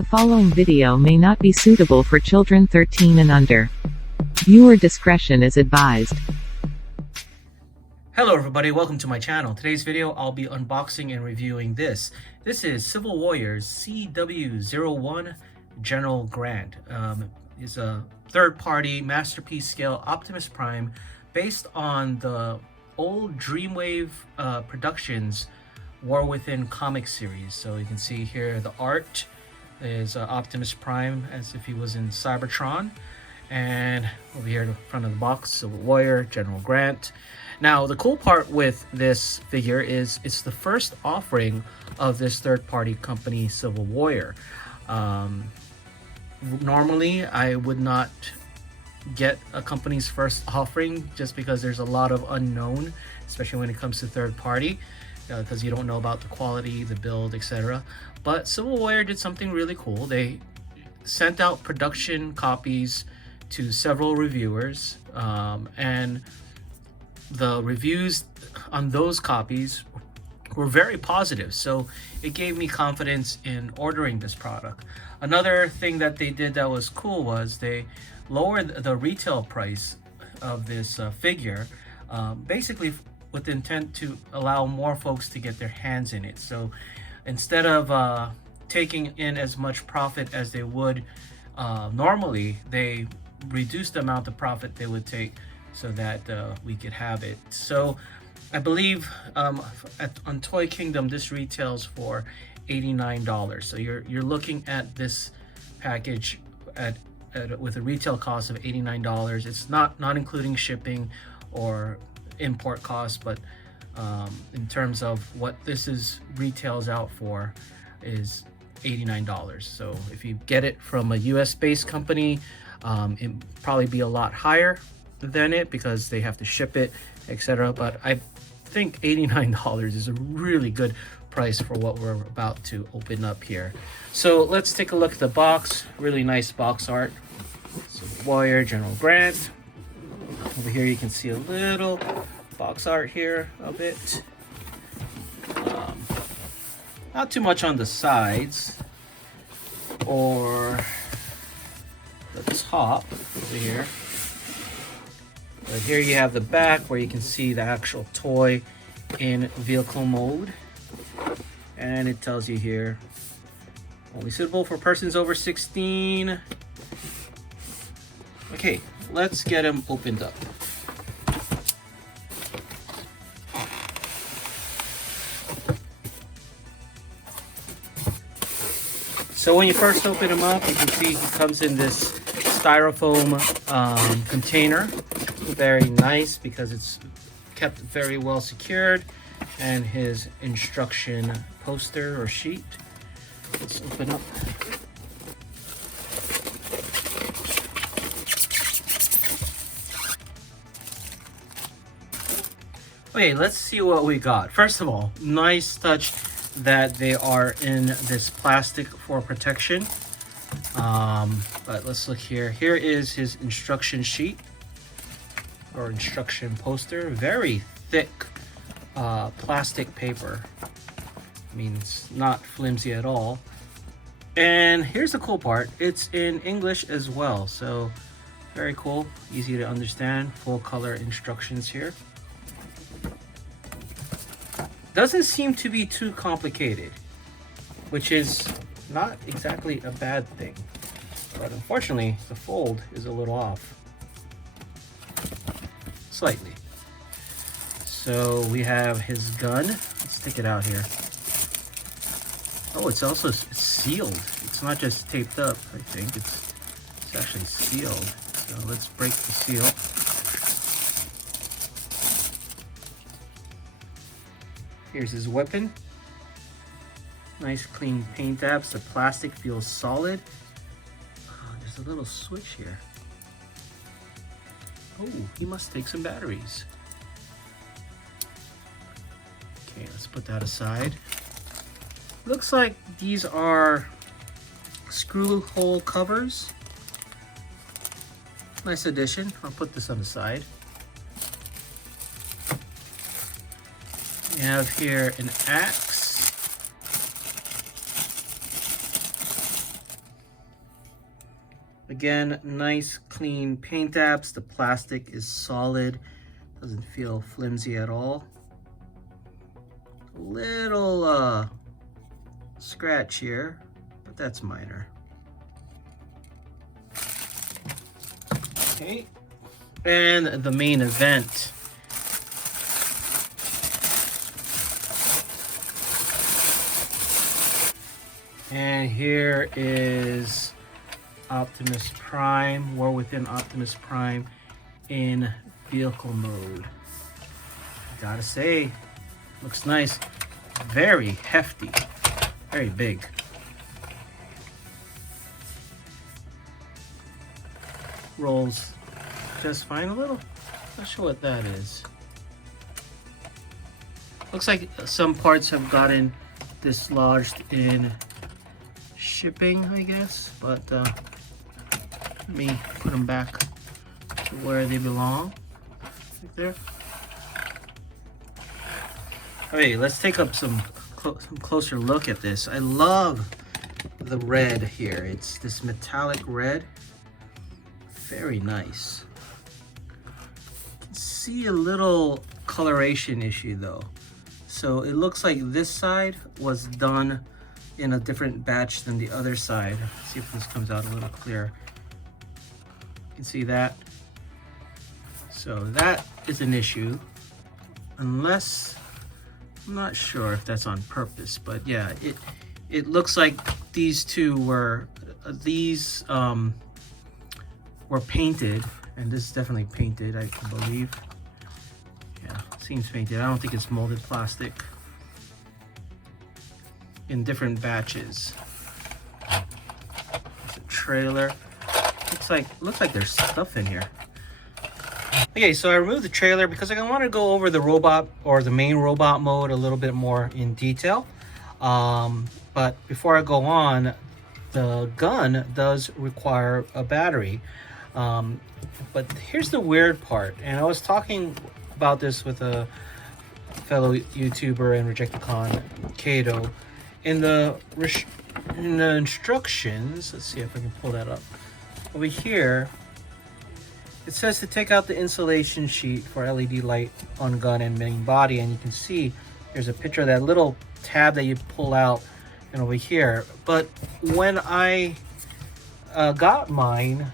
The following video may not be suitable for children 13 and under. Viewer discretion is advised. Hello everybody, welcome to my channel. Today's video I'll be unboxing and reviewing this. This is Civil Warrior's CW-01 General Grant. It's a third-party masterpiece scale Optimus Prime based on the old Dreamwave Productions War Within comic series. So you can see here the art is Optimus Prime as if he was in Cybertron. And over here in front of the box, Civil Warrior, General Grant. Now, the cool part with this figure is it's the first offering of this third-party company, Civil Warrior. Normally, I would not get a company's first offering just because there's a lot of unknown, especially when it comes to third-party, because you don't know about the quality, the build, etc. But Civil Warrior did something really cool. They sent out production copies to several reviewers, and the reviews on those copies were very positive, so it gave me confidence in ordering this product. Another thing that they did that was cool was they lowered the retail price of this figure, basically with the intent to allow more folks to get their hands in it. So instead of taking in as much profit as they would normally, they reduced the amount of profit they would take so that we could have it. So I believe on Toy Kingdom this retails for $89. So you're looking at this package with a retail cost of $89. It's not including shipping or import costs, but in terms of what this retails out for is $89. So if you get it from a US based company, it'd probably be a lot higher than it because they have to ship it, etc. But I think $89 is a really good price for what we're about to open up here. So let's take a look at the box. Really nice box art. So Warrior, General Grant. Over here you can see a little box art here a bit. Not too much on the sides or the top over here. But here you have the back where you can see the actual toy in vehicle mode. And it tells you here, only suitable for persons over 16. Okay, let's get him opened up. So when you first open him up, you can see he comes in this styrofoam container. Very nice because it's kept very well secured. And his instruction poster or sheet. Let's open up. Okay, let's see what we got. First of all, nice touch that they are in this plastic for protection. But let's look here. Here is his instruction sheet or instruction poster. Very thick plastic paper. I mean, it's not flimsy at all. And here's the cool part. It's in English as well. So very cool, easy to understand. Full color instructions here. Doesn't seem to be too complicated, which is not exactly a bad thing. But unfortunately, the fold is a little off. Slightly. So we have his gun. Let's stick it out here. Oh, it's also sealed. It's not just taped up, I think. It's actually sealed. So let's break the seal. Here's his weapon. Nice clean paint apps. The plastic feels solid. Oh, there's a little switch here. Oh, he must take some batteries. Okay, let's put that aside. Looks like these are screw hole covers. Nice addition. I'll put this on the side. We have here an axe. Again, nice clean paint apps. The plastic is solid, doesn't feel flimsy at all. Little scratch here, but that's minor. Okay, and the main event. And here is Optimus Prime, War Within Optimus Prime in vehicle mode. Gotta say, looks nice. Very hefty, very big. Rolls just fine a little. Not sure what that is. Looks like some parts have gotten dislodged in shipping, I guess, but let me put them back to where they belong. Right there. Okay, let's take up some closer look at this. I love the red here. It's this metallic red. Very nice. See a little coloration issue though. So it looks like this side was done in a different batch than the other side. Let's see if this comes out a little clearer. You can see that. So that is an issue, unless, I'm not sure if that's on purpose, but yeah, it looks like these two were painted, and this is definitely painted, I believe. Yeah, seems painted. I don't think it's molded plastic. In different batches. It's a trailer. Looks like there's stuff in here. Okay, so I removed the trailer because I want to go over the robot, or the main robot mode, a little bit more in detail. But before I go on, the gun does require a battery. But here's the weird part, and I was talking about this with a fellow YouTuber and Rejecticon, Kato. In the instructions, let's see if I can pull that up. Over here, it says to take out the insulation sheet for LED light on gun and main body, and you can see there's a picture of that little tab that you pull out, and over here. But when I got mine,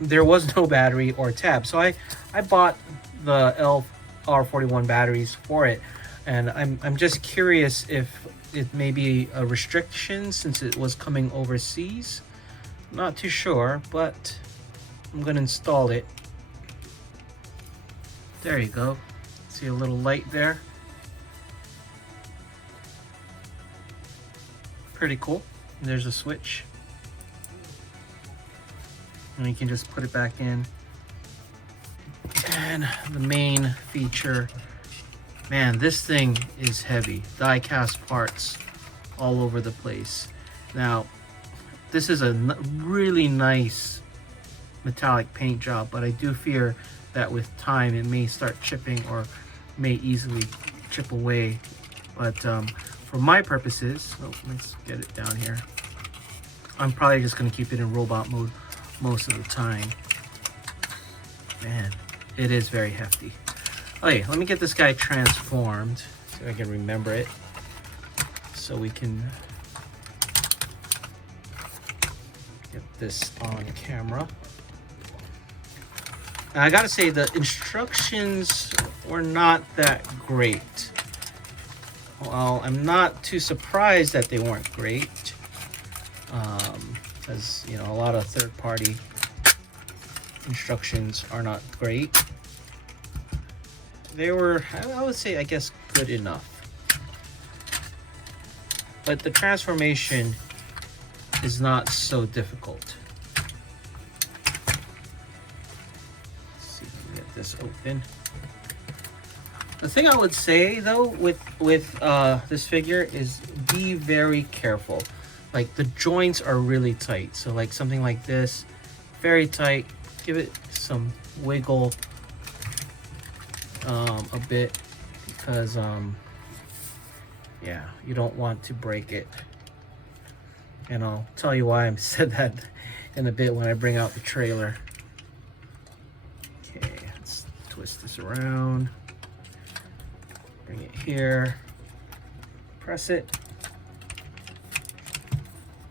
there was no battery or tab, so I bought the LR41 batteries for it, and I'm just curious if it may be a restriction since it was coming overseas. Not too sure, but I'm gonna install it. There you go. See a little light there. Pretty cool. And there's a switch. And you can just put it back in. And the main feature. Man, this thing is heavy. Die cast parts all over the place. Now, this is a really nice metallic paint job, but I do fear that with time it may start chipping or may easily chip away. But for my purposes, let's get it down here. I'm probably just going to keep it in robot mode most of the time. Man, it is very hefty. Okay, let me get this guy transformed so I can remember it, so we can get this on camera. And I gotta say, the instructions were not that great. Well, I'm not too surprised that they weren't great, because you know, a lot of third-party instructions are not great. They were, I would say, I guess, good enough. But the transformation is not so difficult. Let's see if we can get this open. The thing I would say though with this figure is be very careful. Like, the joints are really tight. So like something like this, very tight. Give it some wiggle a bit, because yeah, you don't want to break it. And I'll tell you why I said that in a bit when I bring out the trailer. Okay, let's twist this around. Bring it here. Press it.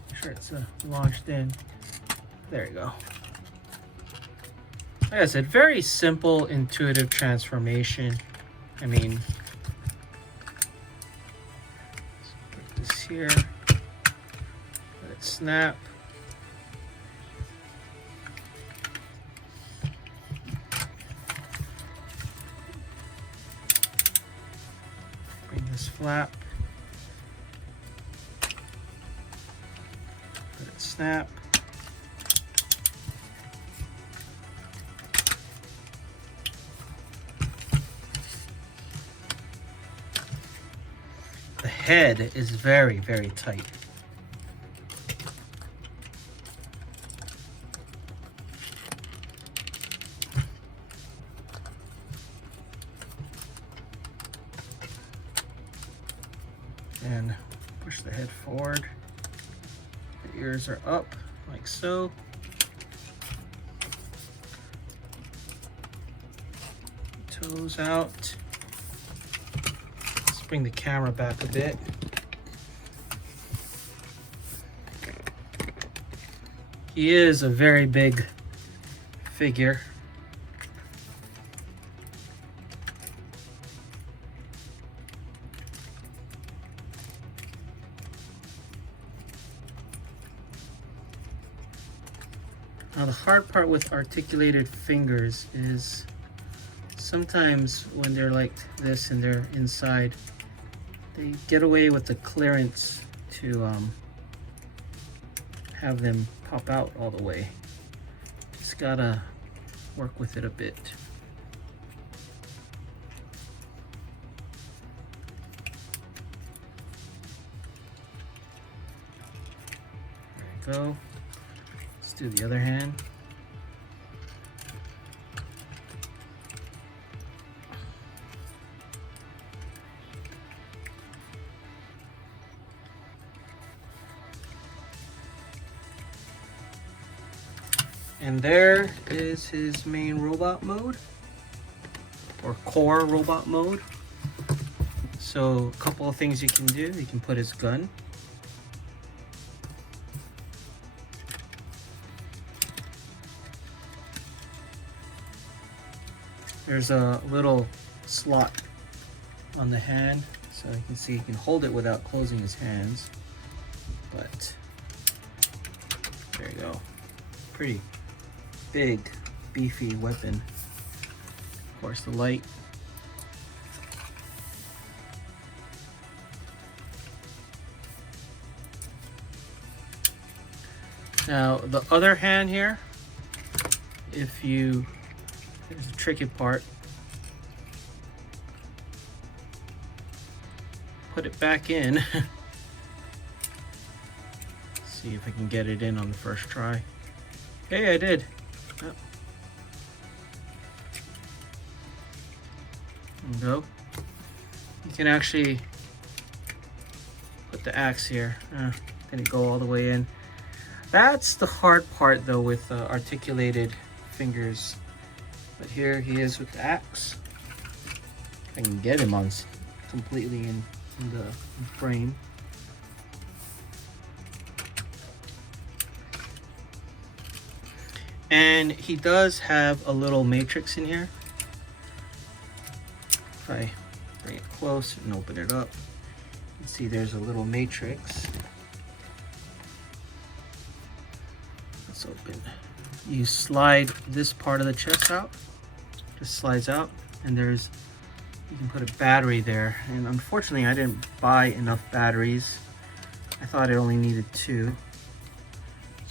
Make sure it's launched in. There you go. Like I said, very simple, intuitive transformation. I mean, let's put this here. Let it snap. Bring this flap. Let it snap. The head is very, very tight. And push the head forward. The ears are up, like so. Toes out. Let's bring the camera back a bit. He is a very big figure. Now the hard part with articulated fingers is sometimes when they're like this and they're inside, they get away with the clearance to have them pop out all the way. Just gotta work with it a bit. There you go. Let's do the other hand. And there is his main robot mode, or core robot mode. So a couple of things you can do. You can put his gun. There's a little slot on the hand, so you can see he can hold it without closing his hands. But there you go. Pretty big, beefy weapon. Of course, the light. Now, the other hand here, here's a tricky part. Put it back in. See if I can get it in on the first try. Hey, I did. Oh. There we go. You can actually put the axe here. Didn't go all the way in. That's the hard part though with articulated fingers. But here he is with the axe. I can get him on completely in the frame. And he does have a little matrix in here. If I bring it close and open it up, you can see there's a little matrix. Let's open. You slide this part of the chest out, just slides out, and you can put a battery there. And unfortunately, I didn't buy enough batteries. I thought it only needed 2. So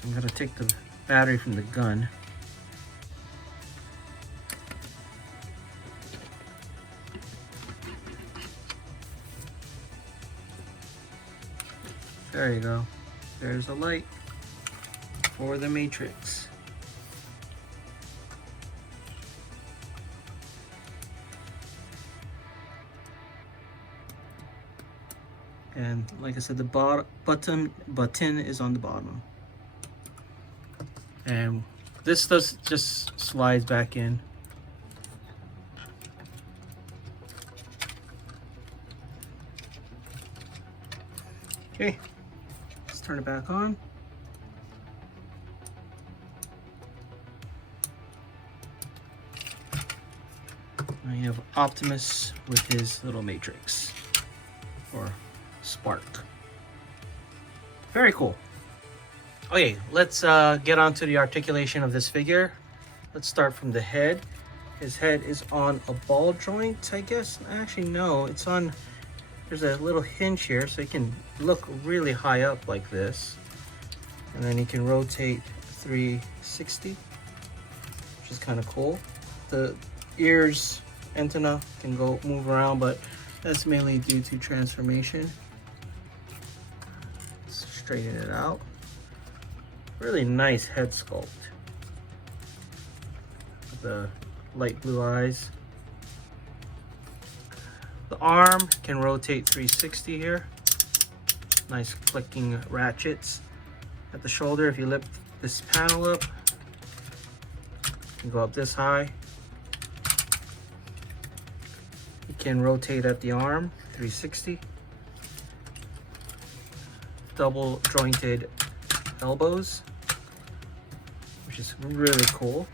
I'm gonna take the battery from the gun. There you go. There's a light for the matrix. And like I said, the button is on the bottom. And this just slides back in. Okay, let's turn it back on. Now you have Optimus with his little matrix, or spark. Very cool. Okay, let's get on to the articulation of this figure. Let's start from the head. His head is on a ball joint, I guess. Actually, no, it's on, there's a little hinge here, so he can look really high up like this. And then he can rotate 360, which is kind of cool. The ears, antenna can move around, but that's mainly due to transformation. Let's straighten it out. Really nice head sculpt. The light blue eyes. The arm can rotate 360 here. Nice clicking ratchets. At the shoulder, if you lift this panel up, you can go up this high. You can rotate at the arm, 360. Double jointed elbows, which is really cool.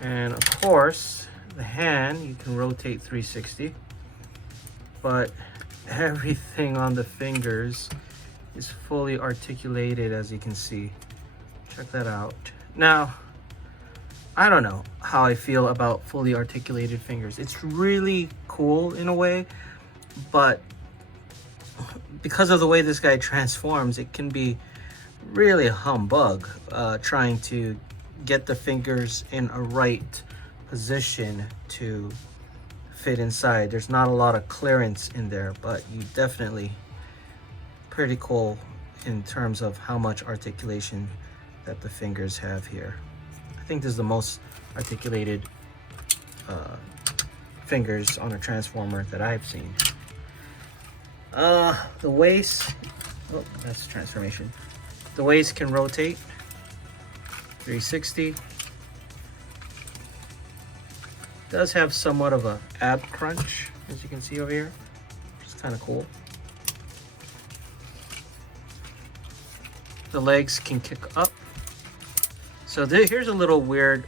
And of course, the hand, you can rotate 360, but everything on the fingers is fully articulated, as you can see. Check that out. Now, I don't know how I feel about fully articulated fingers. It's really cool in a way, but because of the way this guy transforms, it can be really a humbug trying to get the fingers in a right position to fit inside. There's not a lot of clearance in there, but you definitely pretty cool in terms of how much articulation that the fingers have here. I think this is the most articulated fingers on a transformer that I've seen. The waist, oh, that's transformation. The waist can rotate 360. Does have somewhat of a ab crunch, as you can see over here, which is kind of cool. The legs can kick up. So here's a little weird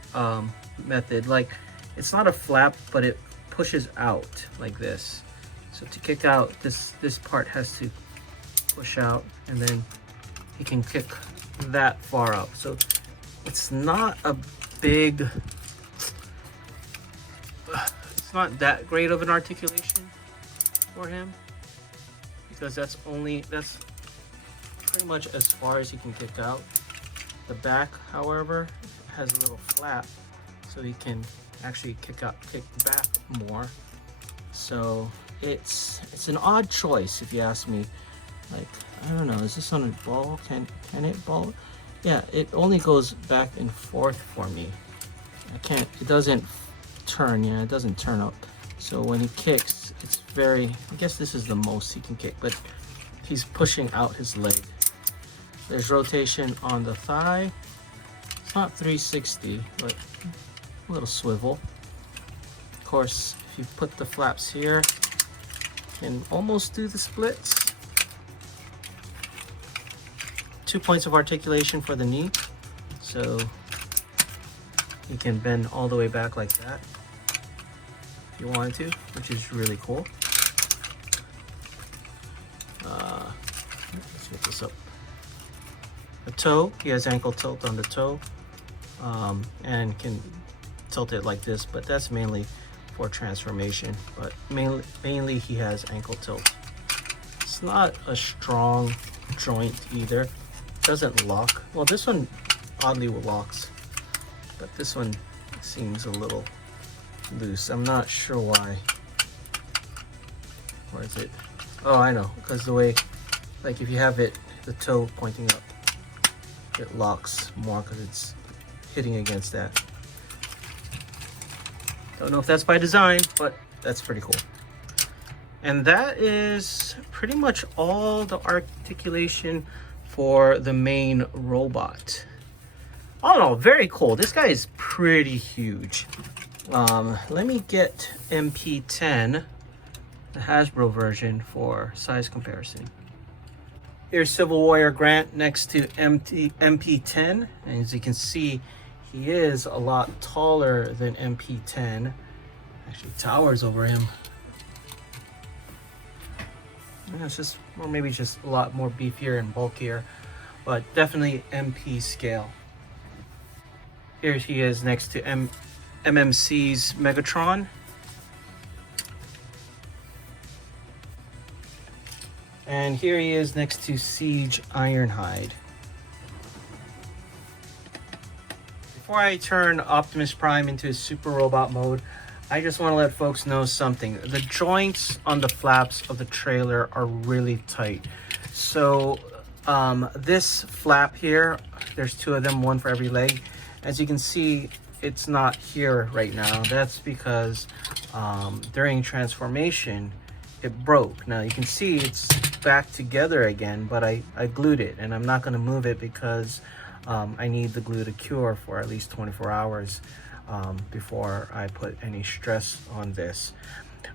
method. Like, it's not a flap, but it pushes out like this. So to kick out, this part has to push out, and then you can kick that far up. So it's not a big, it's not that great of an articulation for him, because that's pretty much as far as he can kick out. The back, however, has a little flap, so he can actually kick back more. So it's an odd choice, if you ask me. Like, I don't know, is this on a ball? Can it ball? Yeah, it only goes back and forth for me. It doesn't turn, it doesn't turn up. So when he kicks, it's very, I guess this is the most he can kick, but he's pushing out his leg. There's rotation on the thigh. It's not 360, but a little swivel. Of course, if you put the flaps here, you can almost do the splits. 2 points of articulation for the knee, so you can bend all the way back like that if you wanted to, which is really cool. Let's get this up. The toe, he has ankle tilt on the toe, and can tilt it like this, but that's mainly for transformation. But mainly he has ankle tilt. It's not a strong joint either. Doesn't lock. Well, this one oddly locks, but this one seems a little loose. I'm not sure why. Where is it? Oh, I know, because the way, like if you have it, the toe pointing up, it locks more because it's hitting against that. Don't know if that's by design, but that's pretty cool. And that is pretty much all the articulation for the main robot. Oh no, very cool. This guy is pretty huge. Let me get MP10, the Hasbro version, for size comparison. Here's Civil Warrior Grant next to MP10. And as you can see, he is a lot taller than MP10. Actually towers over him. Yeah, it's just, or maybe just a lot more beefier and bulkier, but definitely MP scale. Here he is next to MMC's Megatron. And here he is next to Siege Ironhide. Before I turn Optimus Prime into his super robot mode, I just want to let folks know something. The joints on the flaps of the trailer are really tight. So this flap here, there's two of them, one for every leg. As you can see, it's not here right now. That's because during transformation, it broke. Now you can see it's back together again, but I glued it, and I'm not going to move it because I need the glue to cure for at least 24 hours before I put any stress on this.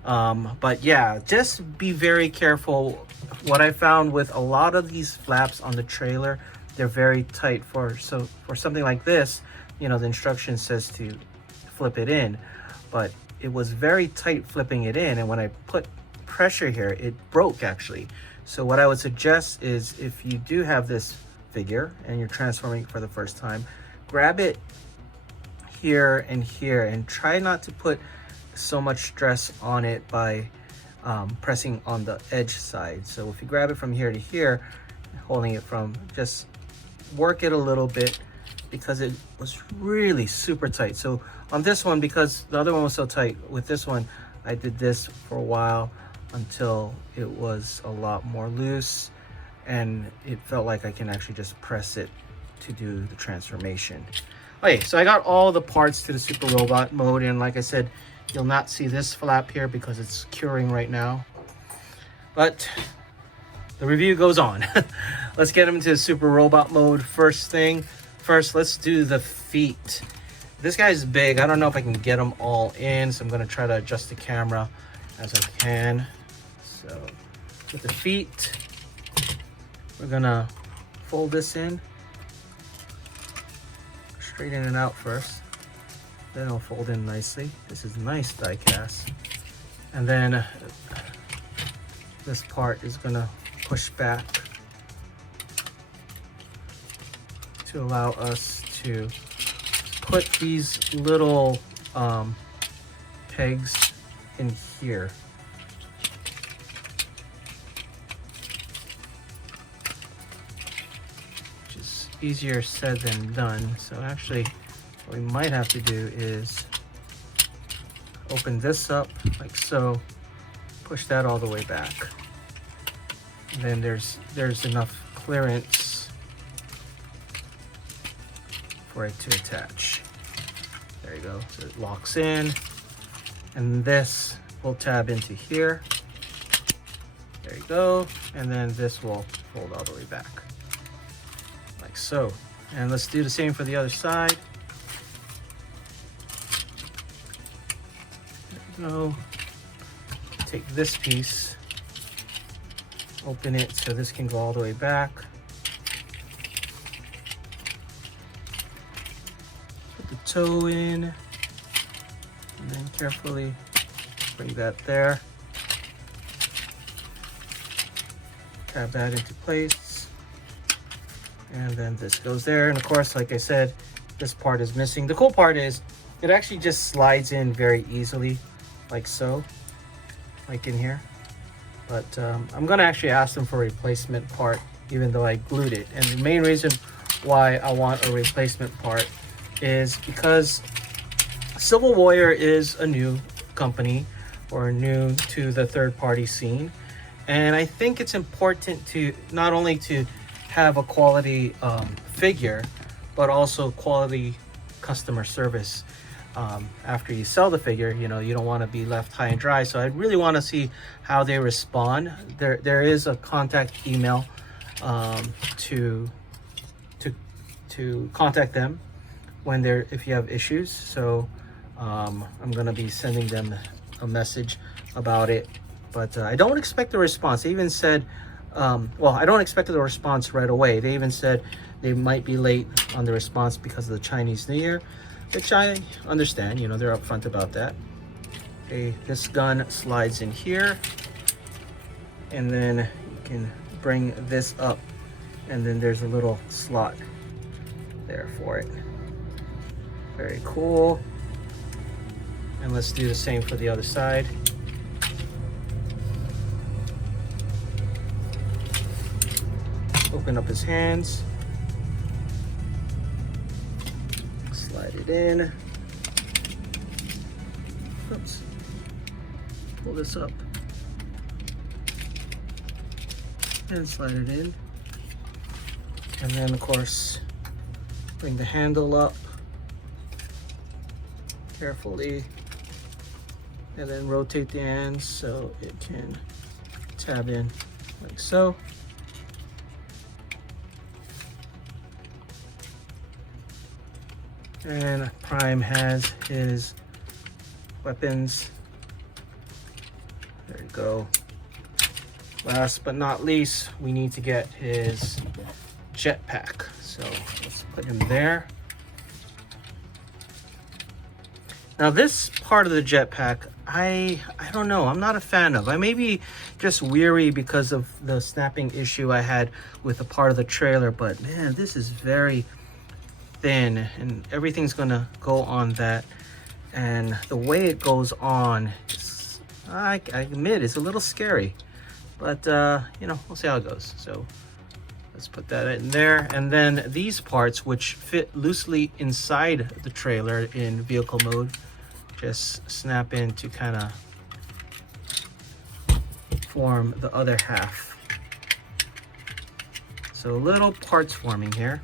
But yeah, just be very careful. What I found with a lot of these flaps on the trailer, they're very tight. For something like this, you know, the instruction says to flip it in, but it was very tight flipping it in, and when I put pressure here, it broke actually. So what I would suggest is, if you do have this figure and you're transforming it for the first time, grab it here and here and try not to put so much stress on it by pressing on the edge side. So if you grab it from here to here, holding it from, just work it a little bit, because it was really super tight. So on this one, because the other one was so tight, with this one I did this for a while until it was a lot more loose, and it felt like I can actually just press it to do the transformation. Okay, so I got all the parts to the super robot mode, and like I said, you'll not see this flap here because it's curing right now, but the review goes on. Let's get him into the super robot mode. First, let's do the feet. This guy's big. I don't know if I can get them all in, so I'm going to try to adjust the camera as I can. So with the feet, we're going to fold this in, straighten it out first, then it'll fold in nicely. This is nice die cast. And then this part is going to push back to allow us to put these little pegs in here. Which is easier said than done. So actually, what we might have to do is open this up like so, push that all the way back. And then there's enough clearance for it to attach. There you go. So it locks in, and this will tab into here. There you go. And then this will fold all the way back like so. And let's do the same for the other side. There we go. Take this piece, open it so this can go all the way back. Put the toe in, and then carefully bring that there. Tab that into place, and then this goes there. And of course, like I said, this part is missing. The cool part is it actually just slides in very easily, like so, like in here. But I'm gonna actually ask them for a replacement part, even though I glued it. And the main reason why I want a replacement part is because Civil Warrior is a new company, or new to the third-party scene, and I think it's important to not only to have a quality figure, but also quality customer service. after you sell the figure, you know, you don't want to be left high and dry. So I really want to see how they respond. There is a contact email to contact them when they're, if you have issues. So I'm gonna be sending them a message about it, but I don't expect a response. They even said, well, I don't expect a response right away. They even said they might be late on the response because of the Chinese New Year, which I understand, you know, they're upfront about that. Okay, this gun slides in here, and then you can bring this up, and then there's a little slot there for it. Very cool. And let's do the same for the other side. Open up his hands. Slide it in. Oops. Pull this up. And slide it in. And then, of course, bring the handle up carefully. And then rotate the ends so it can tab in like so. And Prime has his weapons. There you go. Last but not least, we need to get his jetpack. So let's put him there. Now this part of the jetpack, I don't know, I'm not a fan of. I may be just weary because of the snapping issue I had with a part of the trailer, but man, this is very thin and everything's gonna go on that. And the way it goes on, I admit it's a little scary, but you know, we'll see how it goes. So let's put that in there. And then these parts, which fit loosely inside the trailer in vehicle mode, just snap in to kind of form the other half. So little parts forming here.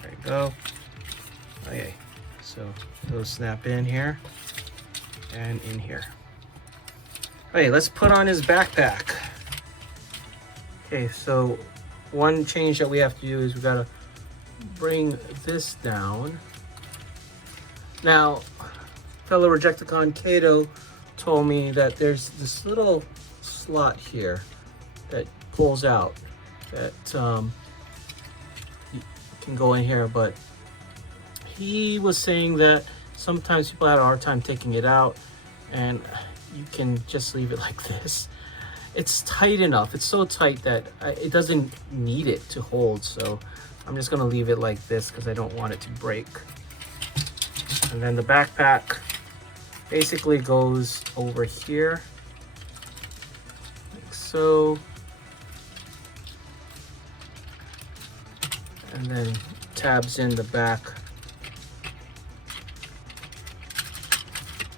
There you go. Okay, so those snap in here and in here. Okay, let's put on his backpack. Okay, so one change that we have to do is we gotta bring this down. Now, fellow Rejecticon Kato told me that there's this little slot here that pulls out that you can go in here, but he was saying that sometimes people have a hard time taking it out, and you can just leave it like this. It's tight enough. It's so tight that it doesn't need it to hold. So I'm just gonna leave it like this because I don't want it to break. And then the backpack basically goes over here, like so. And then tabs in the back.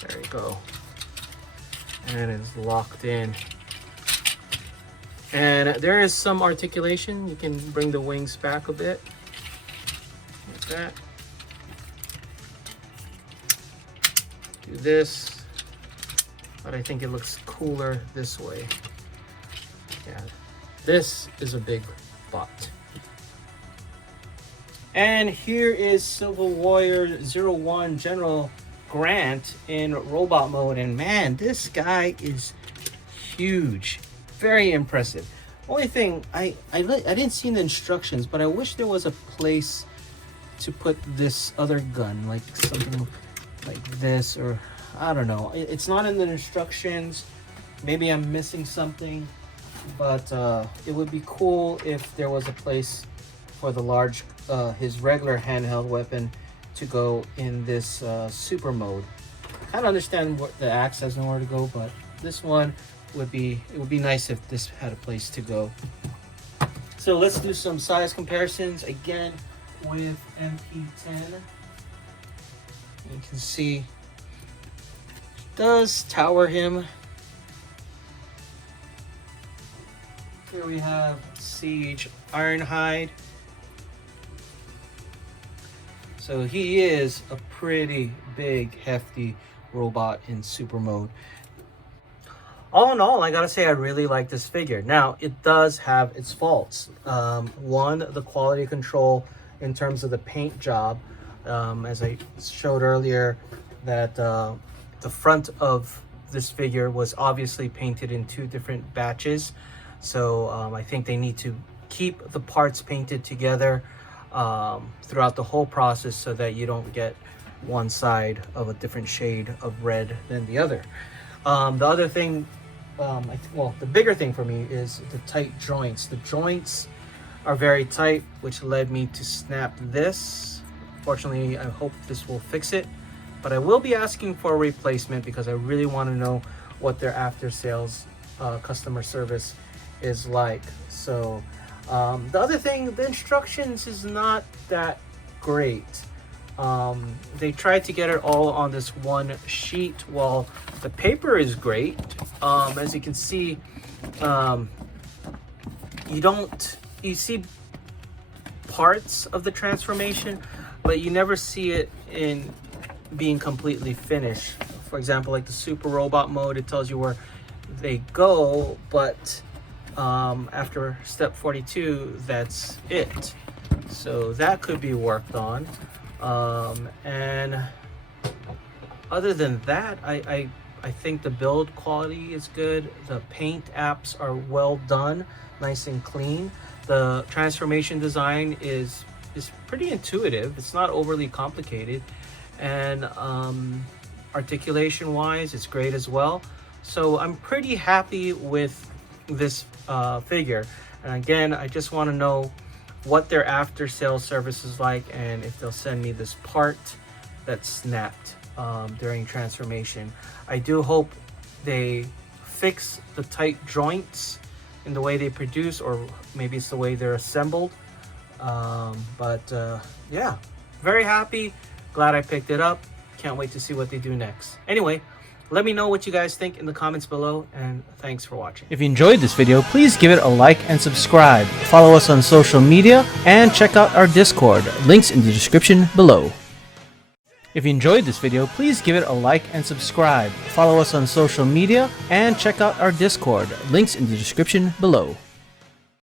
There you go. And it's locked in. And there is some articulation. You can bring the wings back a bit, like that. Do this, but I think it looks cooler this way. Yeah, this is a big bot. And here is CW-01 General Grant in robot mode, and man, this guy is huge. Very impressive. Only thing, I didn't see in the instructions, but I wish there was a place to put this other gun, like something like this, or I don't know. It's not in the instructions. Maybe I'm missing something, but it would be cool if there was a place for the large, his regular handheld weapon to go in this super mode. I kind of understand what the axe has nowhere to go, but this one would be nice if this had a place to go. So let's do some size comparisons again with MP10. You can see does tower him. Here we have Siege Ironhide. So he is a pretty big, hefty robot in super mode. All in all, I gotta say I really like this figure. Now, it does have its faults. One, the quality control in terms of the paint job. As I showed earlier, that the front of this figure was obviously painted in 2 different batches. So I think they need to keep the parts painted together throughout the whole process so that you don't get one side of a different shade of red than the other. The other thing, well, the bigger thing for me is the tight joints. The joints are very tight, which led me to snap this. Fortunately, I hope this will fix it, but I will be asking for a replacement because I really want to know what their after sales customer service is like. So the other thing, the instructions is not that great. They tried to get it all on this one sheet. While the paper is great, as you can see, you see parts of the transformation, but you never see it in being completely finished. For example, like the super robot mode, it tells you where they go, but after step 42, that's it. So that could be worked on. And other than that, I think the build quality is good. The paint apps are well done, nice and clean. The transformation design is pretty intuitive. It's not overly complicated, and articulation wise, it's great as well. So I'm pretty happy with this figure. And again, I just want to know what their after sales service is like, and if they'll send me this part that snapped during transformation. I do hope they fix the tight joints in the way they produce, or maybe it's the way they're assembled. Yeah, very happy, glad I picked it up. Can't wait to see what they do next. Anyway, let me know what you guys think in the comments below, and thanks for watching. If you enjoyed this video, please give it a like and subscribe. Follow us on social media and check out our Discord. Links in the description below. If you enjoyed this video, please give it a like and subscribe. Follow us on social media and check out our Discord. Links in the description below.